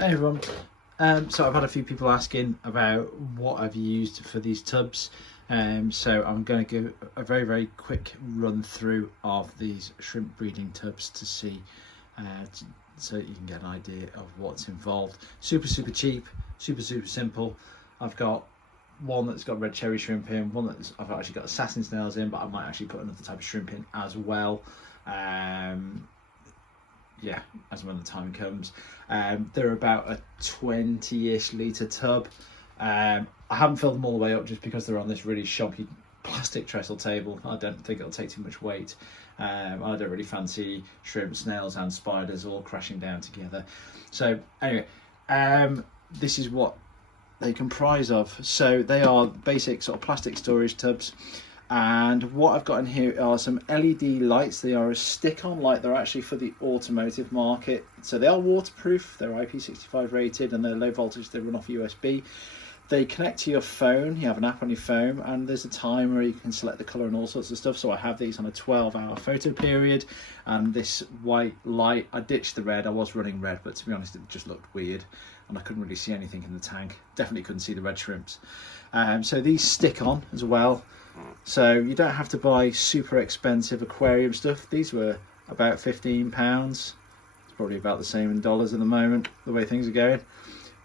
Hey everyone. So I've had a few people asking about what I've used for these tubs. So I'm going to give a very quick run through of these shrimp breeding tubs to see, so you can get an idea of what's involved. Super cheap, super simple. I've got one that's got red cherry shrimp in, one that's I've actually got assassin snails in, but I might actually put another type of shrimp in as well. Yeah, as when the time comes. They're about a 20-ish litre tub. I haven't filled them all the way up just because they're on this really shonky plastic trestle table. I don't think it'll take too much weight. I don't really fancy shrimp, snails and spiders all crashing down together. So anyway, this is what they comprise of. So they are basic sort of plastic storage tubs. And what I've got in here are some LED lights. They are a stick-on light. They're actually for the automotive market. So they are waterproof. They're IP65 rated and they're low voltage. They run off USB. They connect to your phone. You have an app on your phone and there's a timer. You can select the colour and all sorts of stuff. So I have these on a 12-hour photo period. And this white light, I ditched the red. I was running red, but to be honest, it just looked weird. And I couldn't really see anything in the tank. Definitely couldn't see the red shrimps. So these stick on as well. So you don't have to buy super expensive aquarium stuff. These were about £15. It's probably about the same in dollars at the moment, the way things are going.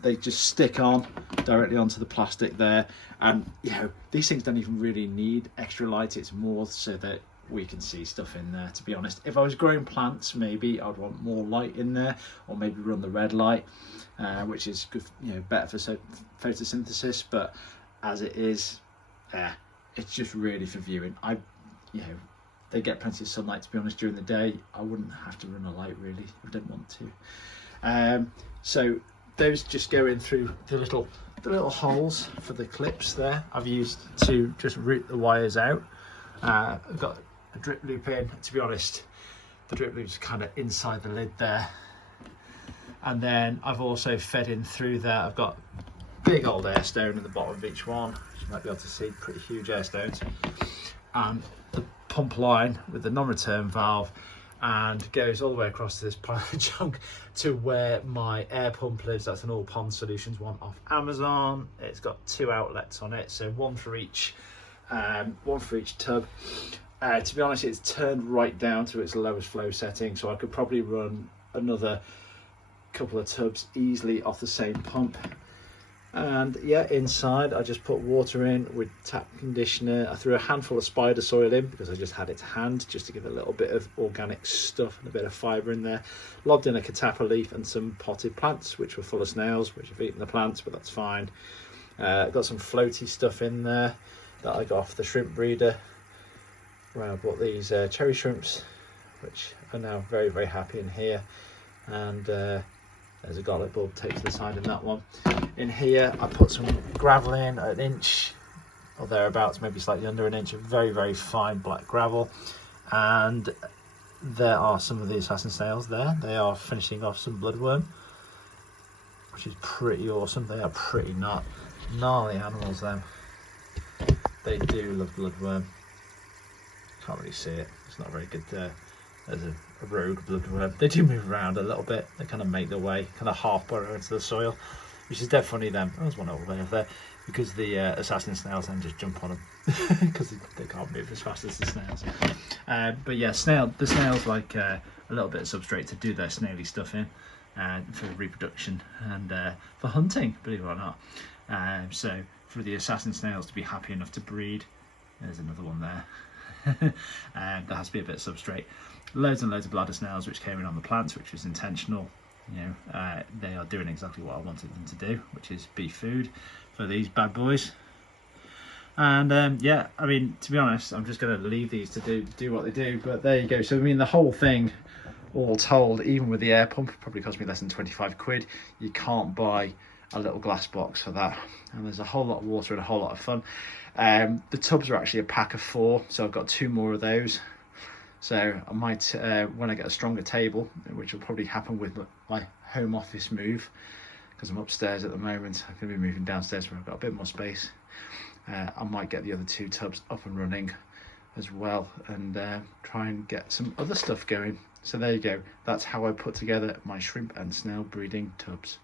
They just stick on directly onto the plastic there. And you know, these things don't even really need extra light. It's more so that we can see stuff in there, to be honest. If I was growing plants, maybe I'd want more light in there, or maybe run the red light, which is good, you know, better for photosynthesis. But as it is, it's just really for viewing. You know, they get plenty of sunlight, to be honest, during the day. I wouldn't have to run a light really if I didn't want to. So those just go in through the little holes for the clips there. I've used to just route the wires out. I've got a drip loop in. To be honest, the drip loop's kind of inside the lid there. And then I've also fed in through there. I've got big old air stone in the bottom of each one. You might be able to see pretty huge air stones. And the pump line with the non-return valve, and goes all the way across this pile of junk to where my air pump lives. That's an All Pond Solutions one off Amazon. It's got 2 outlets on it, so one for each tub. To be honest, it's turned right down to its lowest flow setting, so I could probably run another couple of tubs easily off the same pump. And yeah, inside I just put water in with tap conditioner. I threw a handful of spider soil in because I just had it to hand, just to give a little bit of organic stuff and a bit of fibre in there. Lobbed in a catappa leaf and some potted plants which were full of snails, which have eaten the plants, but that's fine. Got some floaty stuff in there that I got off the shrimp breeder, where I bought these cherry shrimps, which are now very happy in here. And there's a garlic bulb taped to the side in that one. In here, I put some gravel in, an inch or thereabouts, maybe slightly under an inch of very fine black gravel. And there are some of the assassin snails there. They are finishing off some bloodworm, which is pretty awesome. They are pretty gnarly animals, them. They do love bloodworm. Can't really see it. It's not very good there. There's a rogue bloodworm. They do move around a little bit. They kind of make their way, kind of half burrow into the soil, which is dead funny then. There's one over there because the assassin snails then just jump on them because they can't move as fast as the snails. But yeah, the snails like a little bit of substrate to do their snaily stuff in, for reproduction and for hunting, believe it or not. So for the assassin snails to be happy enough to breed, there's another one there. There has to be a bit of substrate. Loads and loads of bladder snails which came in on the plants, which was intentional. You know, they are doing exactly what I wanted them to do, which is be food for these bad boys. And yeah, I mean, to be honest, I'm just going to leave these to do what they do. But there you go. So I mean, the whole thing, all told, even with the air pump, probably cost me less than 25 quid. You can't buy a little glass box for that. And there's a whole lot of water and a whole lot of fun. The tubs are actually a pack of 4, so I've got 2 more of those. So I might, when I get a stronger table, which will probably happen with my home office move, because I'm upstairs at the moment, I'm going to be moving downstairs where I've got a bit more space. I might get the other 2 tubs up and running as well, and try and get some other stuff going. So there you go. That's how I put together my shrimp and snail breeding tubs.